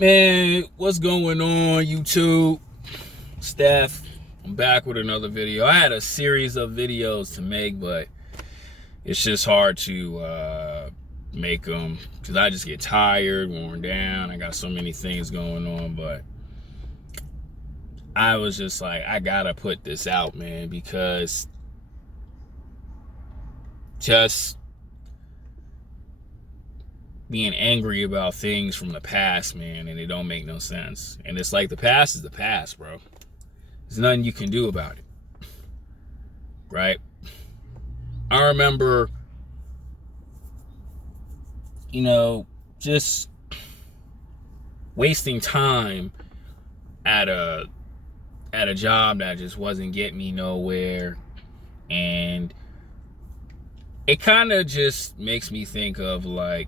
Man, what's going on, YouTube? Steph, I'm back with another video. I had a series of videos to make, but it's just hard to make them because I just get tired, worn down. I got so many things going on, but I was just like, I gotta put this out, man, because just being angry about things from the past, man, and it don't make no sense. And it's like the past is the past, bro. There's nothing you can do about it, right? I remember, just wasting time at a job that just wasn't getting me nowhere, and it kind of just makes me think of like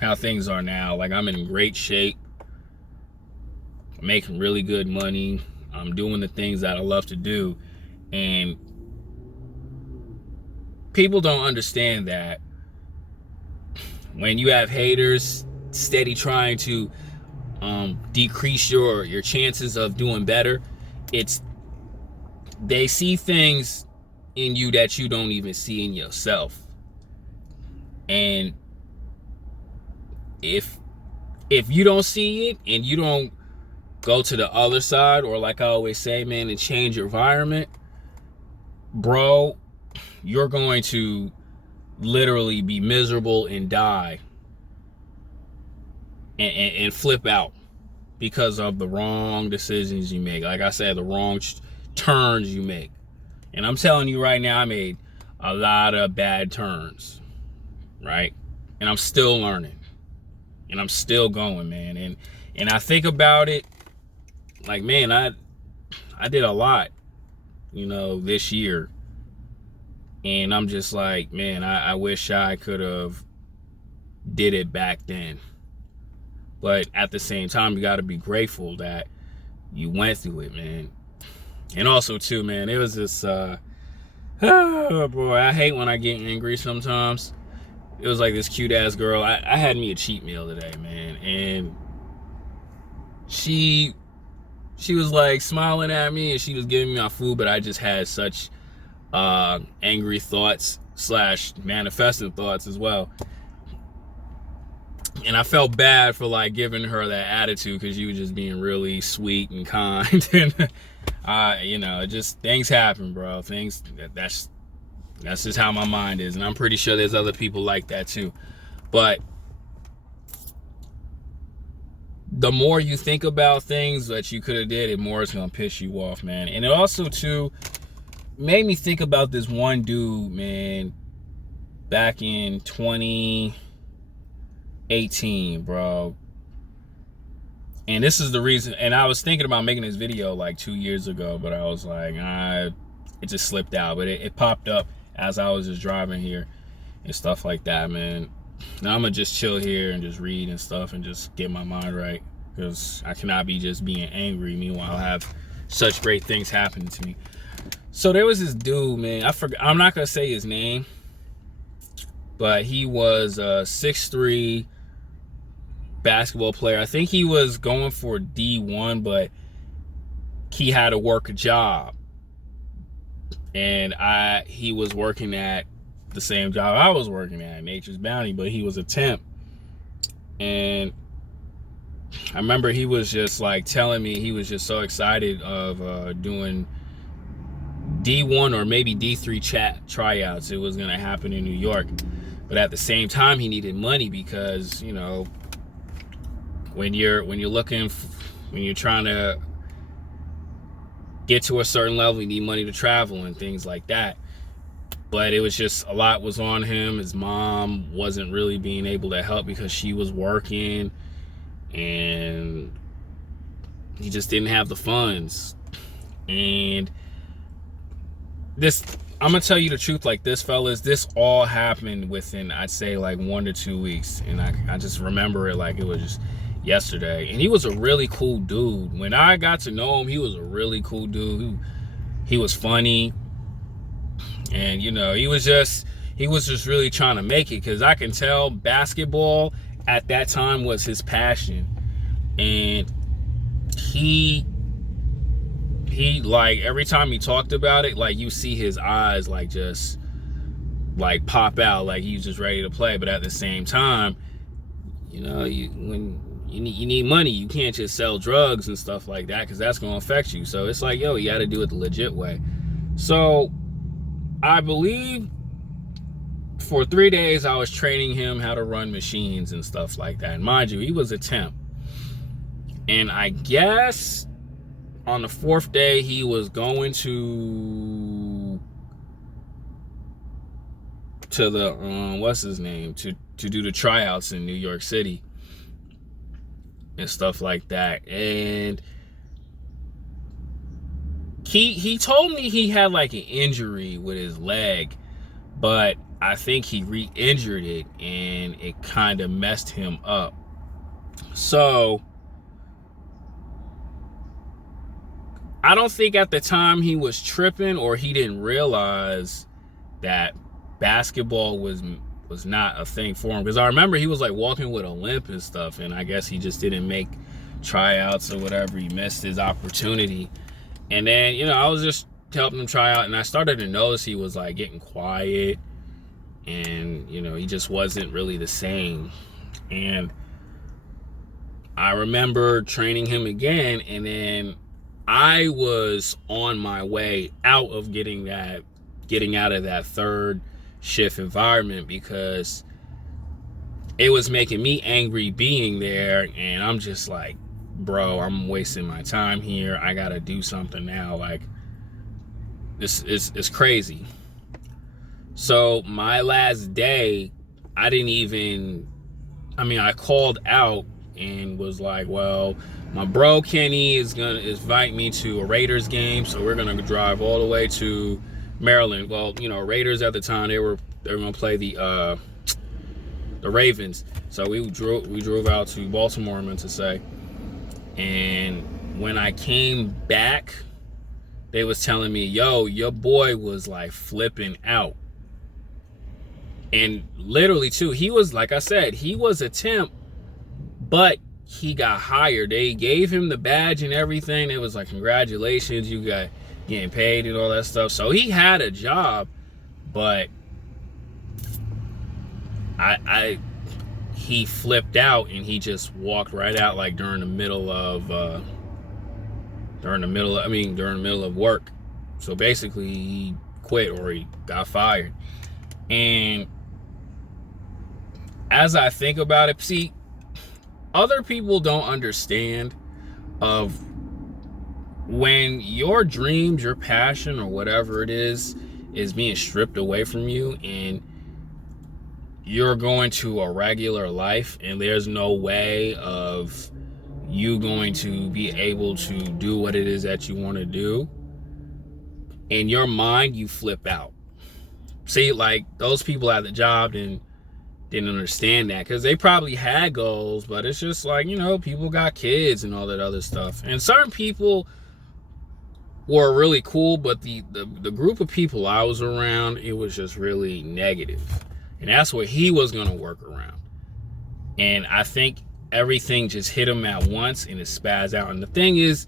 how things are now. Like, I'm in great shape, I'm making really good money, I'm doing the things that I love to do, and people don't understand that when you have haters steady trying to decrease your chances of doing better, they see things in you that you don't even see in yourself. And if you don't see it and you don't go to the other side, or like I always say, man, and change your environment, bro, you're going to literally be miserable and die and flip out because of the wrong decisions you make. Like I said, the wrong turns you make. And I'm telling you right now, I made a lot of bad turns, right? And I'm still learning. And I'm still going, man. And I think about it like, man, I did a lot, this year. And I'm just like, man, I wish I could have did it back then. But at the same time, you got to be grateful that you went through it, man. And also, too, man, it was this, oh boy, I hate when I get angry sometimes. It was like this cute-ass girl. I had me a cheat meal today, man. And she was like smiling at me and she was giving me my food, but I just had such angry thoughts / manifesting thoughts as well. And I felt bad for like giving her that attitude because she was just being really sweet and kind. And just things happen, bro. That's just how my mind is. And I'm pretty sure there's other people like that too. But the more you think about things that you could have did, the more it's gonna piss you off, man. And it also too made me think about this one dude, man, back in 2018, bro. And this is the reason, and I was thinking about making this video like 2 years ago, but I was like, it just slipped out. But it popped up as I was just driving here and stuff like that, man. Now I'm gonna just chill here and just read and stuff and just get my mind right, because I cannot be just being angry meanwhile I have such great things happening to me. So there was this dude, man, I'm not gonna say his name, but he was a 6'3" basketball player. I think he was going for D1, but he had to work a job. And he was working at the same job I was working at, Nature's Bounty, but he was a temp. And I remember he was just like telling me he was just so excited of doing D1 or maybe D3 tryouts. It was gonna happen in New York, but at the same time he needed money because when you're trying to get to a certain level, you need money to travel and things like that. But it was just, a lot was on him. His mom wasn't really being able to help because she was working, and he just didn't have the funds. And I'm gonna tell you the truth, like this, fellas, this all happened within, I'd say, like 1 to 2 weeks. And I just remember it like it was just yesterday. And he was a really cool dude. When I got to know him, he was a really cool dude. He was funny, and he was just really trying to make it, because I can tell basketball at that time was his passion. And he like, every time he talked about it, like, you see his eyes like just like pop out, like he's just ready to play. But at the same time, you know, when you need money, you can't just sell drugs and stuff like that, because that's gonna affect you. So it's like, yo, you got to do it the legit way. So I believe for 3 days I was training him how to run machines and stuff like that. And mind you, he was a temp. And I guess on the 4th day he was going to the what's his name, to do the tryouts in New York City and stuff like that. And he told me he had like an injury with his leg, but I think he re-injured it and it kind of messed him up. So I don't think at the time he was tripping, or he didn't realize that basketball was not a thing for him. Because I remember he was like walking with a limp and stuff, and I guess he just didn't make tryouts or whatever. He missed his opportunity. And then, you know, I was just helping him try out, and I started to notice he was like getting quiet, and, you know, he just wasn't really the same. And I remember training him again, and then I was on my way out of getting out of that third shift environment, because it was making me angry being there. And I'm just like, bro, I'm wasting my time here. I gotta do something now. Like, this is crazy. So my last day, I called out and was like, well, my bro Kenny is gonna invite me to a Raiders game, so we're gonna drive all the way to Maryland. Well, you know, Raiders at the time, they were gonna play the Ravens. So we drove out to Baltimore, I meant to say. And when I came back, they was telling me, yo, your boy was like flipping out. And literally too, he was, like I said, he was a temp, but he got hired. They gave him the badge and everything. It was like, congratulations, you got getting paid and all that stuff. So he had a job, but he flipped out and he just walked right out, like during the middle of work. So basically he quit, or he got fired. And as I think about it, see, other people don't understand of when your dreams, your passion, or whatever it is being stripped away from you, and you're going to a regular life, and there's no way of you going to be able to do what it is that you want to do. In your mind, you flip out. See, like, those people at the job didn't understand that, because they probably had goals, but it's just like, you know, people got kids and all that other stuff. And certain people were really cool, but the group of people I was around, it was just really negative. And that's what he was going to work around. And I think everything just hit him at once, and it spazzed out. And the thing is,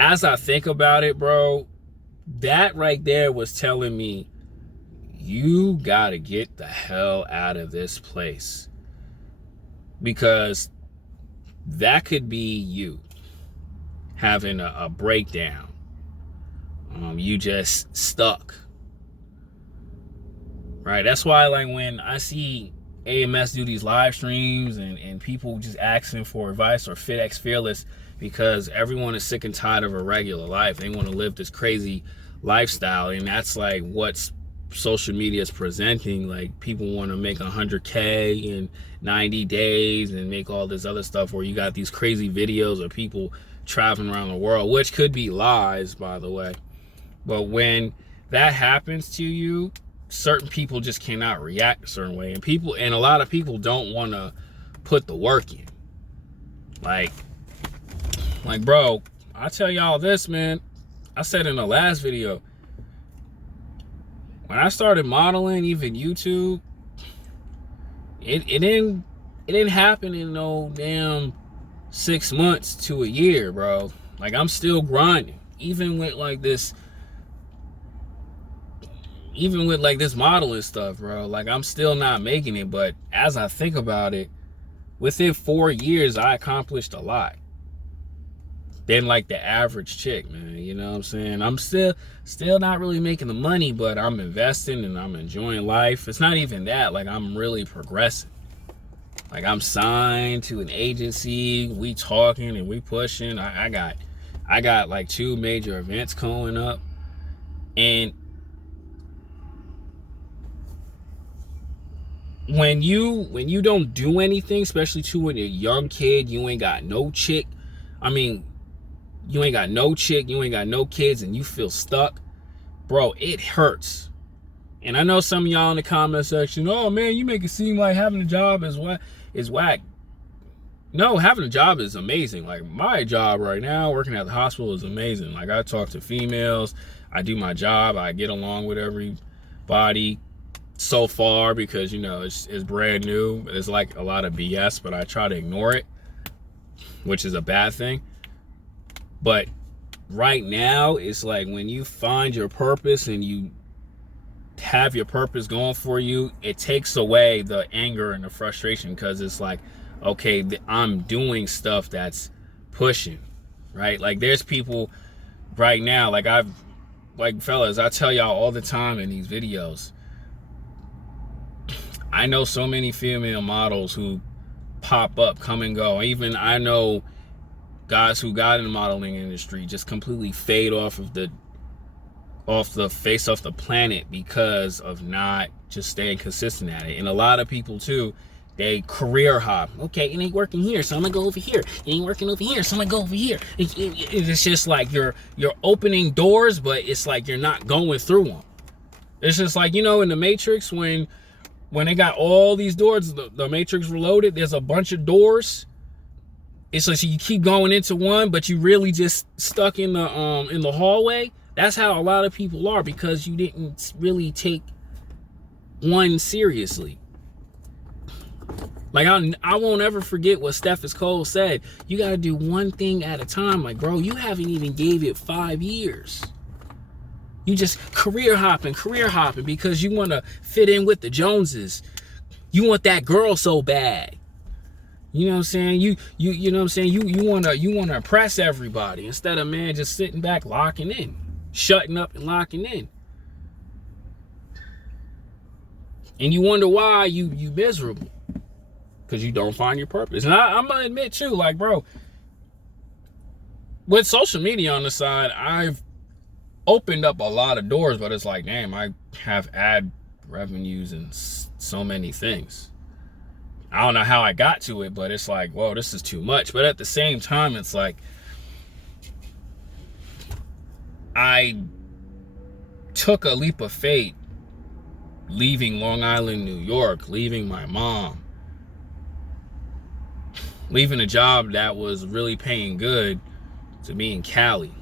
as I think about it, bro, that right there was telling me, you gotta get the hell out of this place. Because that could be you having a breakdown. You just stuck. Right? That's why, like, when I see AMS do these live streams and people just asking for advice, or FitX Fearless, because everyone is sick and tired of a regular life. They want to live this crazy lifestyle, and that's like what's social media is presenting. Like, people want to make 100K in 90 days and make all this other stuff, where you got these crazy videos of people traveling around the world, which could be lies, by the way. But when that happens to you, certain people just cannot react a certain way, and a lot of people don't want to put the work in. Like, bro, I tell y'all this, man. I said in the last video, when I started modeling, even YouTube, it didn't happen in no damn 6 months to a year, bro. Like, I'm still grinding, even with like this modeling stuff, bro. Like, I'm still not making it. But as I think about it, within 4 years, I accomplished a lot than like the average chick, man. You know what I'm saying? I'm still not really making the money, but I'm investing and I'm enjoying life. It's not even that. Like, I'm really progressing. Like, I'm signed to an agency. We talking and we pushing. I got like 2 major events coming up. And when you don't do anything, especially to when you're a young kid, you ain't got no chick. I mean, you ain't got no chick, you ain't got no kids, and you feel stuck, bro, it hurts. And I know some of y'all in the comment section, oh man, you make it seem like having a job is whack. No, having a job is amazing. Like, my job right now, working at the hospital, is amazing. Like, I talk to females, I do my job, I get along with everybody so far, because, you know, it's brand new. It's like a lot of BS, but I try to ignore it, which is a bad thing. But right now, it's like when you find your purpose and you have your purpose going for you, it takes away the anger and the frustration, because it's like, okay, I'm doing stuff that's pushing, right? Like, there's people right now, like fellas, I tell y'all all the time in these videos, I know so many female models who pop up, come and go. Even I know guys who got in the modeling industry just completely fade off the face of the planet because of not just staying consistent at it. And a lot of people too, they career hop. Okay, it ain't working here, so I'm gonna go over here. It ain't working over here, so I'm gonna go over here. It's just like you're opening doors, but it's like you're not going through them. It's just like, you know, in the Matrix, when they got all these doors, the Matrix Reloaded, there's a bunch of doors. It's like, so you keep going into one, but you really just stuck in the hallway. That's how a lot of people are, because you didn't really take one seriously. Like, I won't ever forget what Steffes Cole said. You got to do one thing at a time. Like, bro, you haven't even gave it 5 years. You just career hopping because you want to fit in with the Joneses. You want that girl so bad. You know what I'm saying? You know what I'm saying? You want to impress everybody, instead of, man, just sitting back, locking in, shutting up and locking in. And you wonder why you miserable, because you don't find your purpose. And I'm gonna admit too, like, bro, with social media on the side, I've opened up a lot of doors, but it's like, damn, I have ad revenues and so many things. I don't know how I got to it, but it's like, whoa, this is too much. But at the same time, it's like, I took a leap of faith leaving Long Island, New York, leaving my mom, leaving a job that was really paying good, to be in Cali.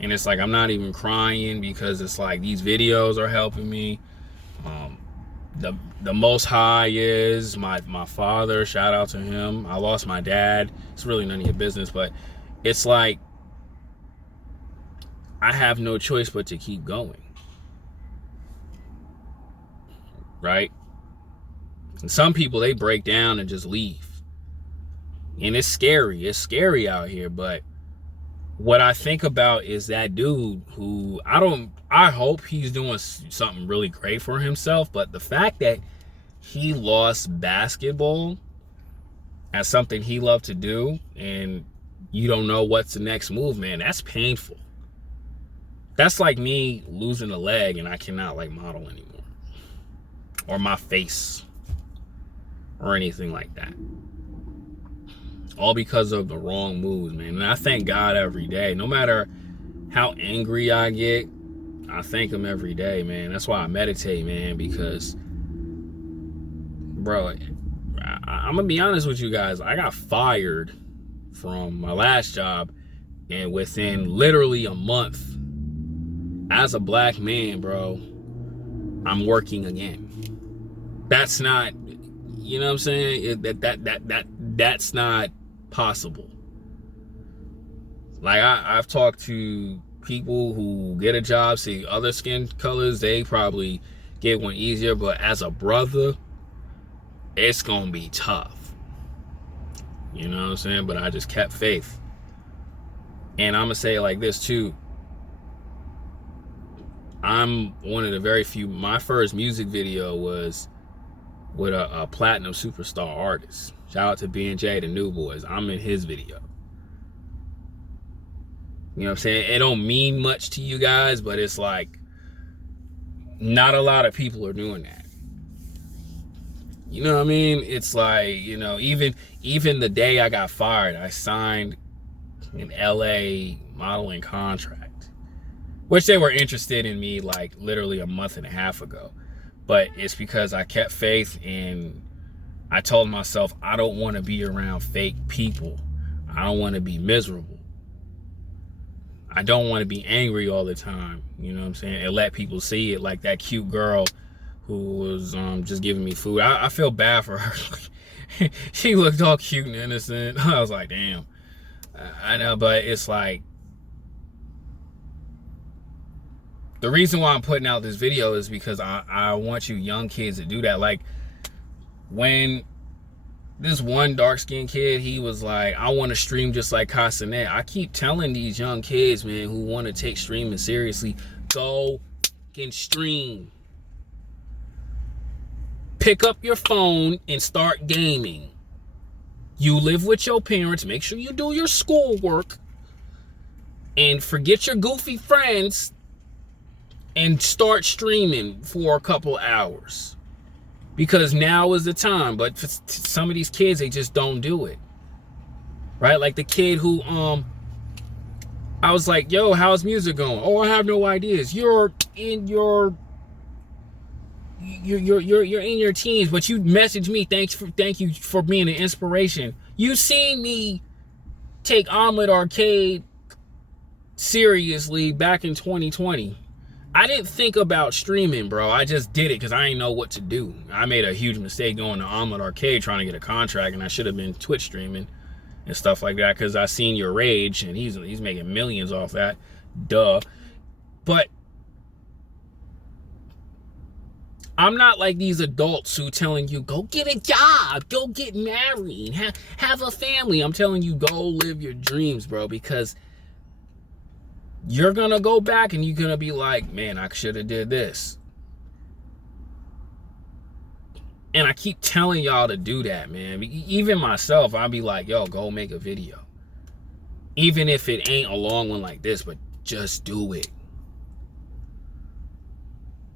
And it's like, I'm not even crying, because it's like, these videos are helping me. The Most High is my father. Shout out to him. I lost my dad. It's really none of your business, but it's like, I have no choice but to keep going. Right? And some people, they break down and just leave. And it's scary. It's scary out here, but what I think about is that dude who, I hope he's doing something really great for himself, but the fact that he lost basketball as something he loved to do, and you don't know what's the next move, man, that's painful. That's like me losing a leg and I cannot, like, model anymore, or my face, or anything like that. All because of the wrong moves, man. And I thank God every day. No matter how angry I get, I thank him every day, man. That's why I meditate, man, because, bro, I'm going to be honest with you guys. I got fired from my last job, and within literally a month, as a black man, bro, I'm working again. That's not You know what I'm saying? That's not possible. Like I've talked to people who get a job, see other skin colors, they probably get one easier, but as a brother, it's gonna be tough. You know what I'm saying? But I just kept faith. And I'm gonna say it like this too. I'm one of the very few, my first music video was with a platinum superstar artist. Shout out to B&J, the New Boys. I'm in his video. You know what I'm saying? It don't mean much to you guys, but it's like, not a lot of people are doing that. You know what I mean? It's like, you know, even the day I got fired, I signed an LA modeling contract, which they were interested in me like literally a month and a half ago. But it's because I kept faith, and I told myself, I don't want to be around fake people. I don't want to be miserable. I don't want to be angry all the time, you know what I'm saying? And let people see it, like that cute girl who was just giving me food. I feel bad for her. She looked all cute and innocent. I was like, damn. I know, but it's like, the reason why I'm putting out this video is because I want you young kids to do that. Like, when this one dark-skinned kid, he was like, I want to stream just like Castanet. I keep telling these young kids, man, who want to take streaming seriously, go and stream. Pick up your phone and start gaming. You live with your parents. Make sure you do your schoolwork. And forget your goofy friends and start streaming for a couple hours. Because now is the time. But for some of these kids, they just don't do it. Right? Like the kid who, I was like, yo, how's music going? Oh, I have no ideas. You're in your teens, but you messaged me. Thank you for being an inspiration. You seen me take Omelet Arcade seriously back in 2020. I didn't think about streaming, bro. I just did it because I didn't know what to do. I made a huge mistake going to Omelet Arcade trying to get a contract, and I should have been Twitch streaming and stuff like that, because I seen your Rage, and he's making millions off that. Duh. But I'm not like these adults who telling you, go get a job, go get married, have a family. I'm telling you, go live your dreams, bro, because you're going to go back and you're going to be like, man, I should have did this. And I keep telling y'all to do that, man. Even myself, I'll be like, yo, go make a video. Even if it ain't a long one like this, but just do it.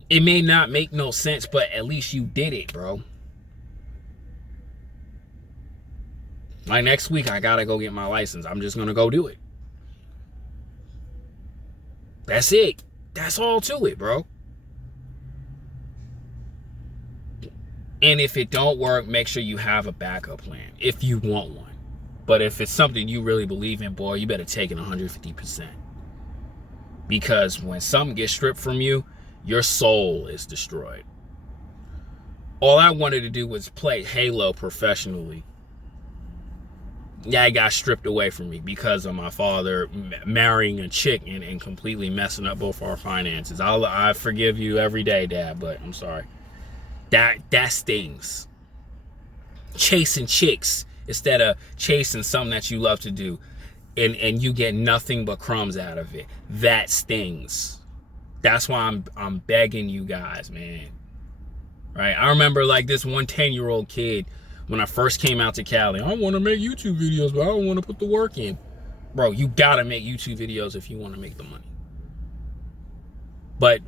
It may not make no sense, but at least you did it, bro. Like next week, I gotta go get my license. I'm just gonna go do it. That's it. That's all to it, bro. And if it don't work, make sure you have a backup plan if you want one. But if it's something you really believe in, boy, you better take it 150%. Because when something gets stripped from you, your soul is destroyed. All I wanted to do was play Halo professionally. Yeah, it got stripped away from me because of my father marrying a chick and completely messing up both our finances. I forgive you every day, Dad, but I'm sorry. That stings. Chasing chicks instead of chasing something that you love to do, and you get nothing but crumbs out of it. That stings. That's why I'm begging you guys, man. Right? I remember like this 10-year-old kid when I first came out to Cali. I want to make YouTube videos, but I don't want to put the work in. Bro, you gotta make YouTube videos if you want to make the money. But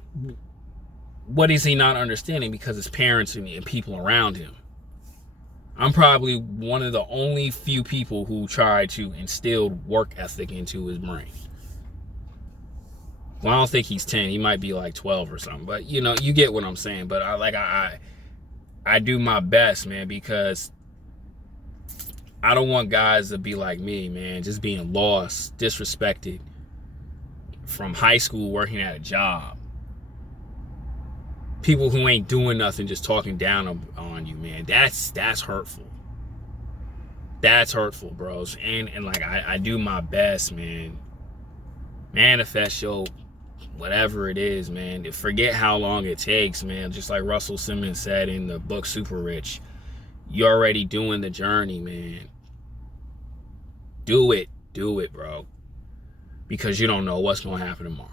what is he not understanding? Because his parents and people around him. I'm probably one of the only few people who tried to instill work ethic into his brain. Well, I don't think he's 10. He might be like 12 or something. But, you know, you get what I'm saying. But I do my best, man, because I don't want guys to be like me, man, just being lost, disrespected from high school working at a job. People who ain't doing nothing, just talking down on you, man. That's hurtful. That's hurtful, bros. And like I do my best, man. Manifest your whatever it is, man. Forget how long it takes, man. Just like Russell Simmons said in the book Super Rich, you're already doing the journey, man. Do it, bro. Because you don't know what's gonna happen tomorrow.